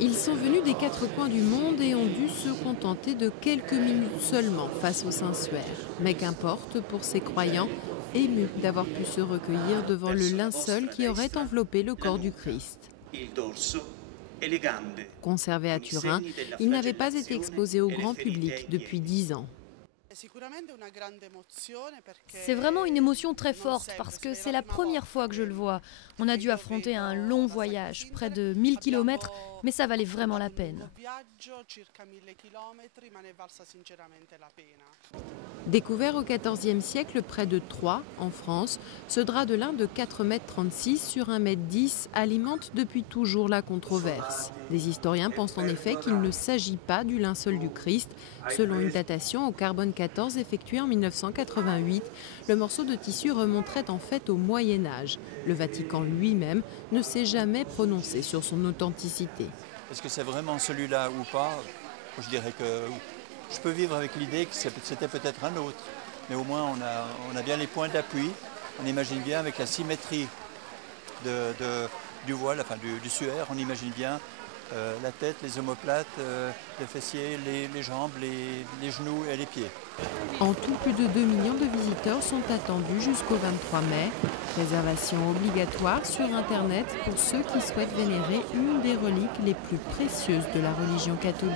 Ils sont venus des quatre coins du monde et ont dû se contenter de quelques minutes seulement face au Saint-Suaire. Mais qu'importe pour ces croyants, émus d'avoir pu se recueillir devant le linceul qui aurait enveloppé le corps du Christ. Conservé à Turin, il n'avait pas été exposé au grand public depuis 10 ans. C'est vraiment une émotion très forte parce que c'est la première fois que je le vois. On a dû affronter un long voyage, près de 1000 km, mais ça valait vraiment la peine. Découvert au XIVe siècle près de Troyes, en France, ce drap de lin de 4,36 m sur 1,10 m alimente depuis toujours la controverse. Des historiens pensent en effet qu'il ne s'agit pas du linceul du Christ. Selon une datation au carbone 14 effectuée en 1988, le morceau de tissu remonterait en fait au Moyen-Âge. Le Vatican lui-même ne s'est jamais prononcé sur son authenticité. Est-ce que c'est vraiment celui-là ou pas? Je dirais que je peux vivre avec l'idée que c'était peut-être un autre. Mais au moins on a bien les points d'appui. On imagine bien avec la symétrie du voile, enfin du suaire, on imagine bien la tête, les omoplates, les fessiers, les jambes, les genoux et les pieds. En tout, plus de 2 millions de visiteurs sont attendus jusqu'au 23 mai. Réservation obligatoire sur Internet pour ceux qui souhaitent vénérer une des reliques les plus précieuses de la religion catholique.